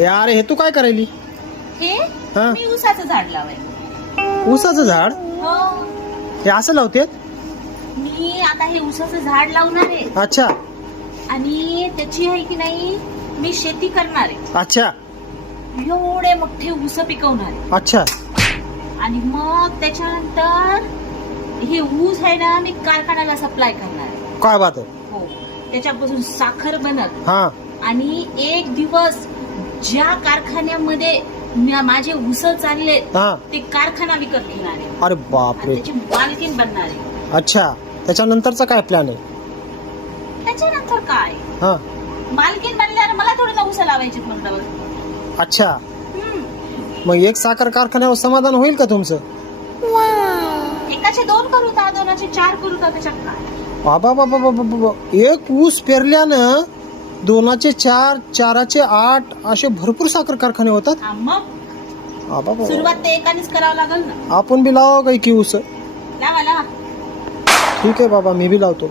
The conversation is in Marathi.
यार हे तू काय करायली? हे हा. मी ऊसाचं झाड लावाय. ऊसाचं झाड हो, हे असं लावते? मी आता हे ऊसाचं झाड लावणार आहे अच्छा आणि त्याची आहे की नाही मी शेती करणार आहे. अच्छा एवढे मोठे ऊस पिकवणार आहे अच्छा आणि मग त्याच्यानंतर हे ऊस आहे ना मी कारखान्याला सप्लाय करणार आहे. काय बात आहे. हो, त्याच्यापासून साखर बनत हा आणि एक दिवस ज्या कारखान्यामध्ये माझे ऊस चालले हा ते कारखाना विकत घेणार आहे अरे आणि बापरे. त्याची मालकीन बनणार आहे. अच्छा त्याच्यानंतरचा काय प्लॅन आहे? त्याच्यानंतर काय हा मालकीन बनल्यावर मला थोडं ना ऊस लावायचे म्हणल्यावर. अच्छा मग एक साखर कारखान्यावर समाधान होईल का तुमचं? एकाचे 2 करू का, 2चे 4 करू का, त्याच्यात काय? बाबा बाबा बाबा बाबा, एक ऊस पेरल्यानं 2चे 4 4चे 8 असे भरपूर साखर कारखाने होतात. हा, मग बाबा बाबा. सुरुवात ते एकानेच करावं लागल ना. आपण बी लावा काही की ऊस. लावा लावा. ठीक आहे बाबा मी बी लावतो.